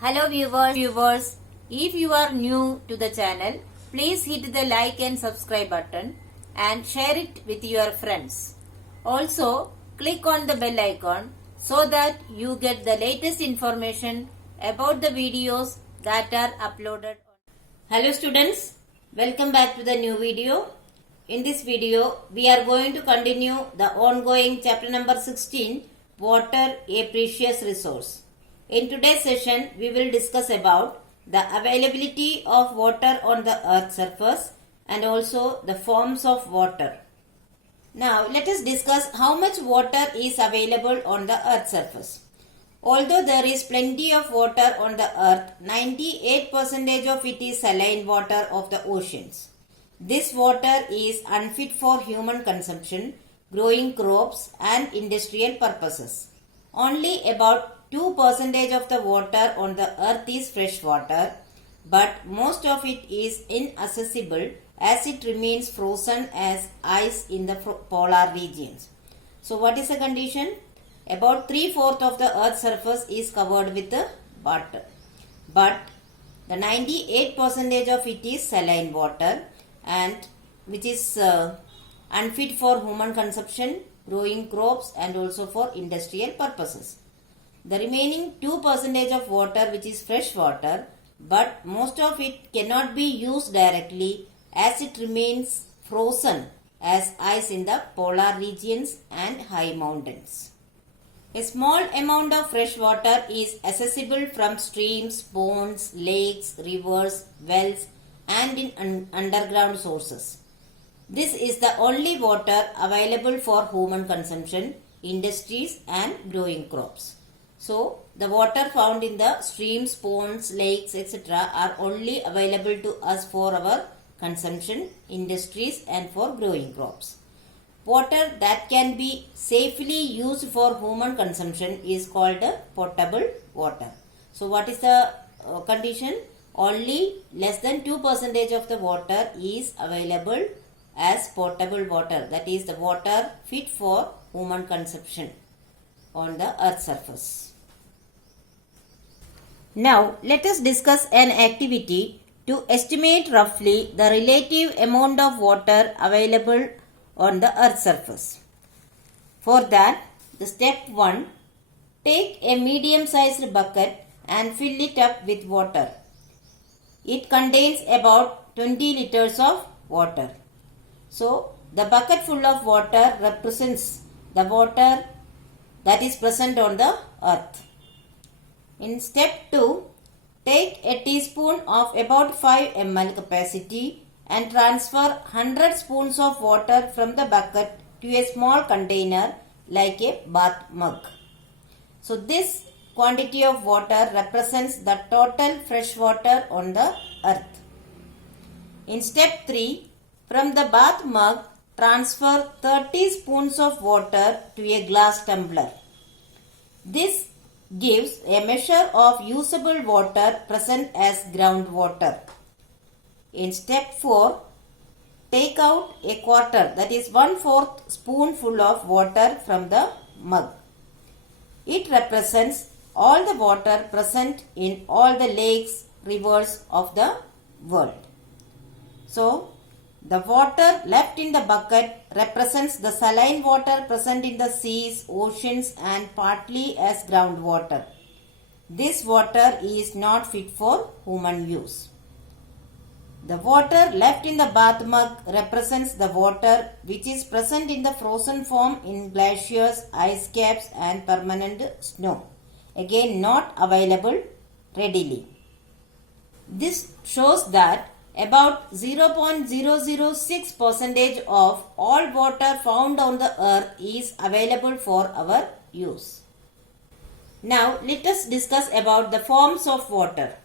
Hello viewers. If you are new to the channel, please hit the like and subscribe button and share it with your friends. Also, click on the bell icon so that you get the latest information about the videos that are uploaded. Hello students, welcome back to the new video. In this video, we are going to continue the ongoing chapter number 16, Water, a Precious Resource. In today's session, we will discuss about the availability of water on the earth's surface and also the forms of water. Now, let us discuss how much water is available on the earth's surface. Although there is plenty of water on the earth, 98% of it is saline water of the oceans. This water is unfit for human consumption, growing crops and industrial purposes. Only about 2% of the water on the earth is fresh water, but most of it is inaccessible as it remains frozen as ice in the polar regions. So what is the condition? About 3/4 of the earth's surface is covered with water, but the 98% of it is saline water and which is unfit for human consumption, growing crops and also for industrial purposes. The remaining 2% of water which is fresh water, but most of it cannot be used directly as it remains frozen as ice in the polar regions and high mountains. A small amount of fresh water is accessible from streams, ponds, lakes, rivers, wells and in underground sources. This is the only water available for human consumption, industries and growing crops. So, the water found in the streams, ponds, lakes, etc. are only available to us for our consumption, industries and for growing crops. Water that can be safely used for human consumption is called potable water. So, what is the condition? Only less than 2% of the water is available as potable water. That is the water fit for human consumption on the earth's surface. Now, let us discuss an activity to estimate roughly the relative amount of water available on the earth's surface. For that, the step 1, take a medium-sized bucket and fill it up with water. It contains about 20 liters of water. So, the bucket full of water represents the water that is present on the earth. In step 2, take a teaspoon of about 5 ml capacity and transfer 100 spoons of water from the bucket to a small container like a bath mug. So this quantity of water represents the total fresh water on the earth. In step 3, from the bath mug, transfer 30 spoons of water to a glass tumbler. This gives a measure of usable water present as groundwater. In step 4, take out a quarter, that is 1/4 spoonful of water from the mug. It represents all the water present in all the lakes, rivers of the world. So, the water left in the bucket represents the saline water present in the seas, oceans and partly as groundwater. This water is not fit for human use. The water left in the bath mug represents the water which is present in the frozen form in glaciers, ice caps and permanent snow. Again, not available readily. This shows that about 0.006% of all water found on the earth is available for our use. Now, let us discuss about the forms of water.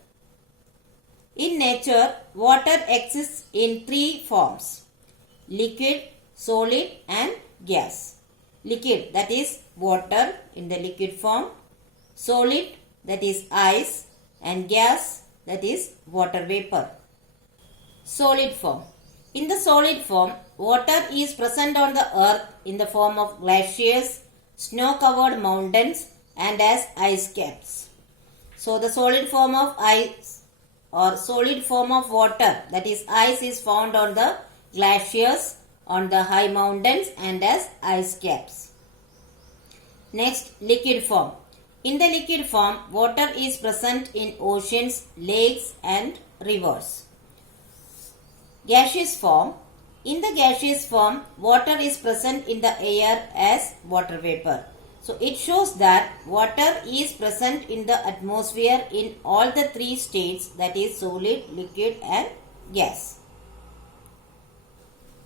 In nature, water exists in 3 forms: liquid, solid and gas. Liquid, that is water in the liquid form, solid, that is ice, and gas, that is water vapor. Solid form. In the solid form, water is present on the earth in the form of glaciers, snow-covered mountains and as ice caps. So the solid form of ice or solid form of water, that is ice, is found on the glaciers, on the high mountains and as ice caps. Next, liquid form. In the liquid form, water is present in oceans, lakes and rivers. Gaseous form. In the gaseous form, water is present in the air as water vapor. So it shows that water is present in the atmosphere in all the three states, that is solid, liquid and gas.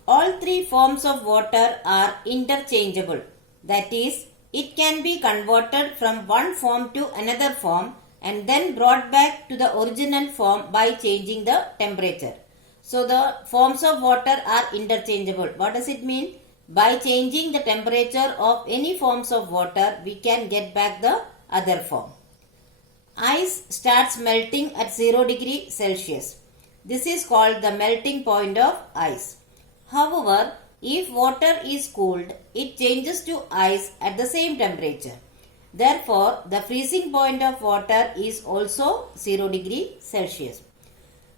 All three forms of water are interchangeable. That is, it can be converted from one form to another form and then brought back to the original form by changing the temperature. So the forms of water are interchangeable. What does it mean? By changing the temperature of any forms of water, we can get back the other form. Ice starts melting at 0 degree Celsius. This is called the melting point of ice. However, if water is cooled, it changes to ice at the same temperature. Therefore, the freezing point of water is also 0 degree Celsius.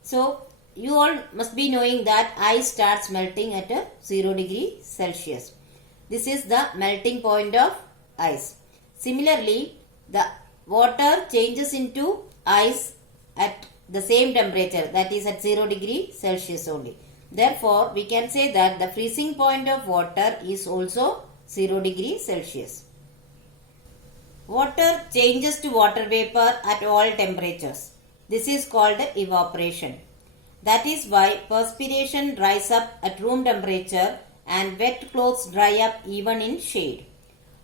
So, you all must be knowing that ice starts melting at a 0 degree Celsius. This is the melting point of ice. Similarly, the water changes into ice at the same temperature, that is at 0 degree Celsius only. Therefore, we can say that the freezing point of water is also 0 degree Celsius. Water changes to water vapor at all temperatures. This is called evaporation. That is why perspiration dries up at room temperature and wet clothes dry up even in shade.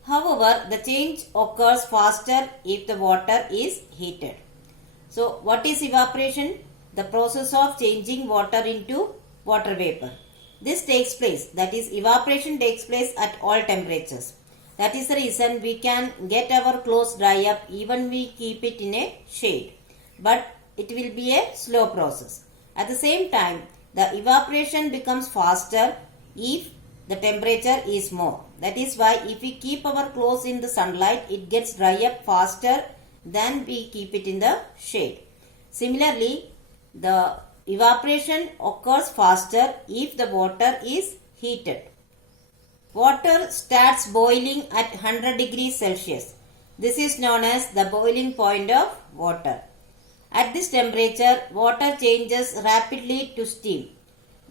However, the change occurs faster if the water is heated. So, what is evaporation? The process of changing water into water vapor. This takes place, that is, evaporation takes place at all temperatures. That is the reason we can get our clothes dry up even we keep it in a shade. But it will be a slow process. At the same time, the evaporation becomes faster if the temperature is more. That is why if we keep our clothes in the sunlight, it gets dry up faster than we keep it in the shade. Similarly, the evaporation occurs faster if the water is heated. Water starts boiling at 100 degrees Celsius. This is known as the boiling point of water. At this temperature, water changes rapidly to steam.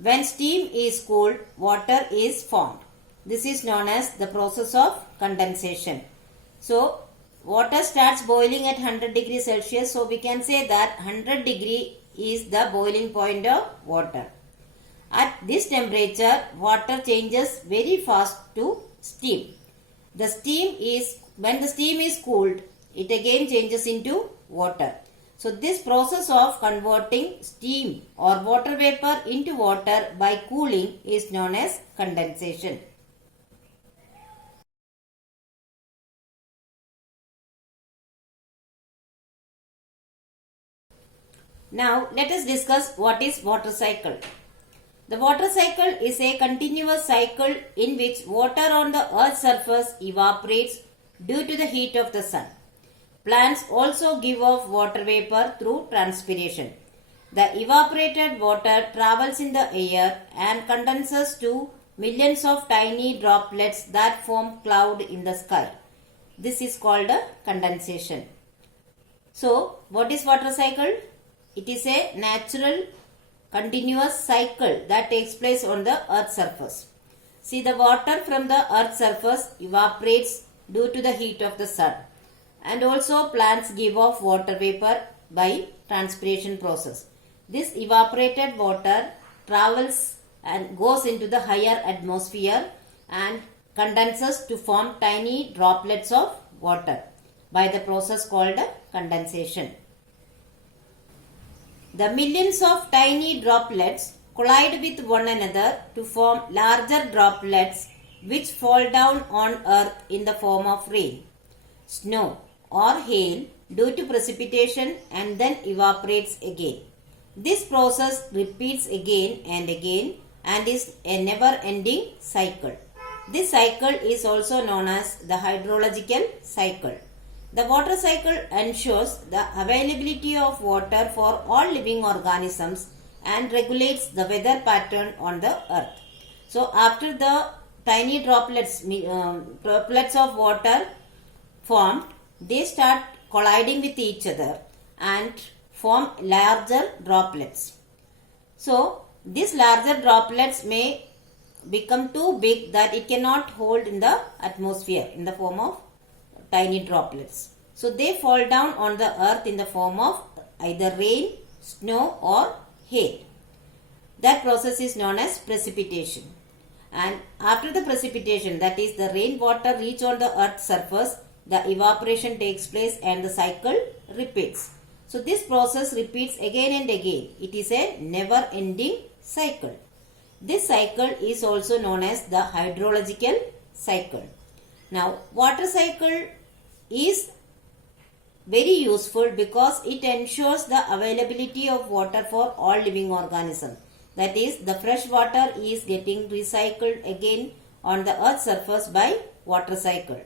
When steam is cooled, water is formed. This is known as the process of condensation. So, water starts boiling at 100 degrees Celsius. So, we can say that 100 degree is the boiling point of water. At this temperature, water changes very fast to steam. When the steam is cooled, it again changes into water. So, this process of converting steam or water vapor into water by cooling is known as condensation. Now, let us discuss what is water cycle. The water cycle is a continuous cycle in which water on the earth's surface evaporates due to the heat of the sun. Plants also give off water vapor through transpiration. The evaporated water travels in the air and condenses to millions of tiny droplets that form cloud in the sky. This is called a condensation. So, what is water cycle? It is a natural continuous cycle that takes place on the earth's surface. See, the water from the earth's surface evaporates due to the heat of the sun. And also plants give off water vapor by transpiration process. This evaporated water travels and goes into the higher atmosphere and condenses to form tiny droplets of water by the process called condensation. The millions of tiny droplets collide with one another to form larger droplets which fall down on earth in the form of rain, snow or hail due to precipitation and then evaporates again. This process repeats again and again and is a never-ending cycle. This cycle is also known as the hydrological cycle. The water cycle ensures the availability of water for all living organisms and regulates the weather pattern on the earth. So after the tiny droplets of water formed, they start colliding with each other and form larger droplets. So these larger droplets may become too big that it cannot hold in the atmosphere in the form of tiny droplets. So they fall down on the earth in the form of either rain, snow or hail. That process is known as precipitation. And after the precipitation, that is the rainwater reach on the earth's surface, the evaporation takes place and the cycle repeats. So this process repeats again and again. It is a never-ending cycle. This cycle is also known as the hydrological cycle. Now, water cycle is very useful because it ensures the availability of water for all living organisms. That is, the fresh water is getting recycled again on the earth's surface by water cycle.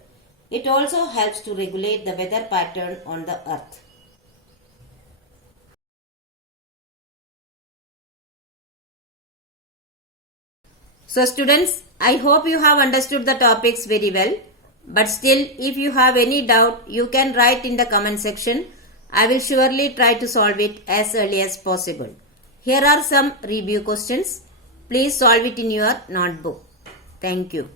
It also helps to regulate the weather pattern on the earth. So students, I hope you have understood the topics very well. But still, if you have any doubt, you can write in the comment section. I will surely try to solve it as early as possible. Here are some review questions. Please solve it in your notebook. Thank you.